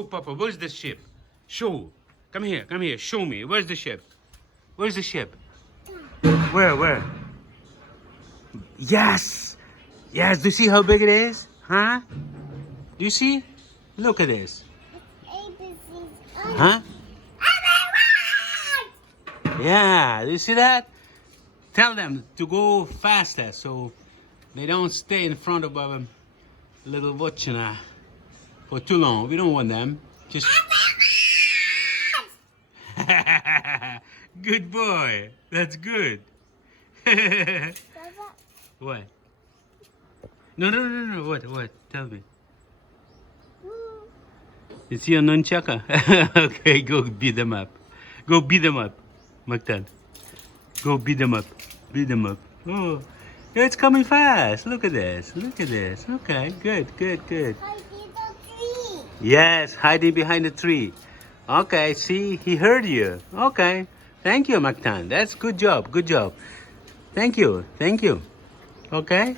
show Papa. Where's the ship? Show. Come here. Come here. Show me. Where's the ship? Where's the ship? Where? Yes. Yes. Do you see how big it is? Huh? Do you see? Look at this. Huh? Yeah. Do you see that? Tell them to go faster so they don't stay in front of our little watchina for too long. We don't want them. Just. Good boy. That's good. What? No. What? Tell me. It's your nunchaka. Okay, go beat them up. Go beat them up, Magtan. Go beat them up. Beat them up. Oh, it's coming fast. Look at this. Okay, good. Hiding the tree. Yes, hiding behind the tree. Okay, see, he heard you. Okay, thank you, Magtan. That's good job. Thank you. Okay.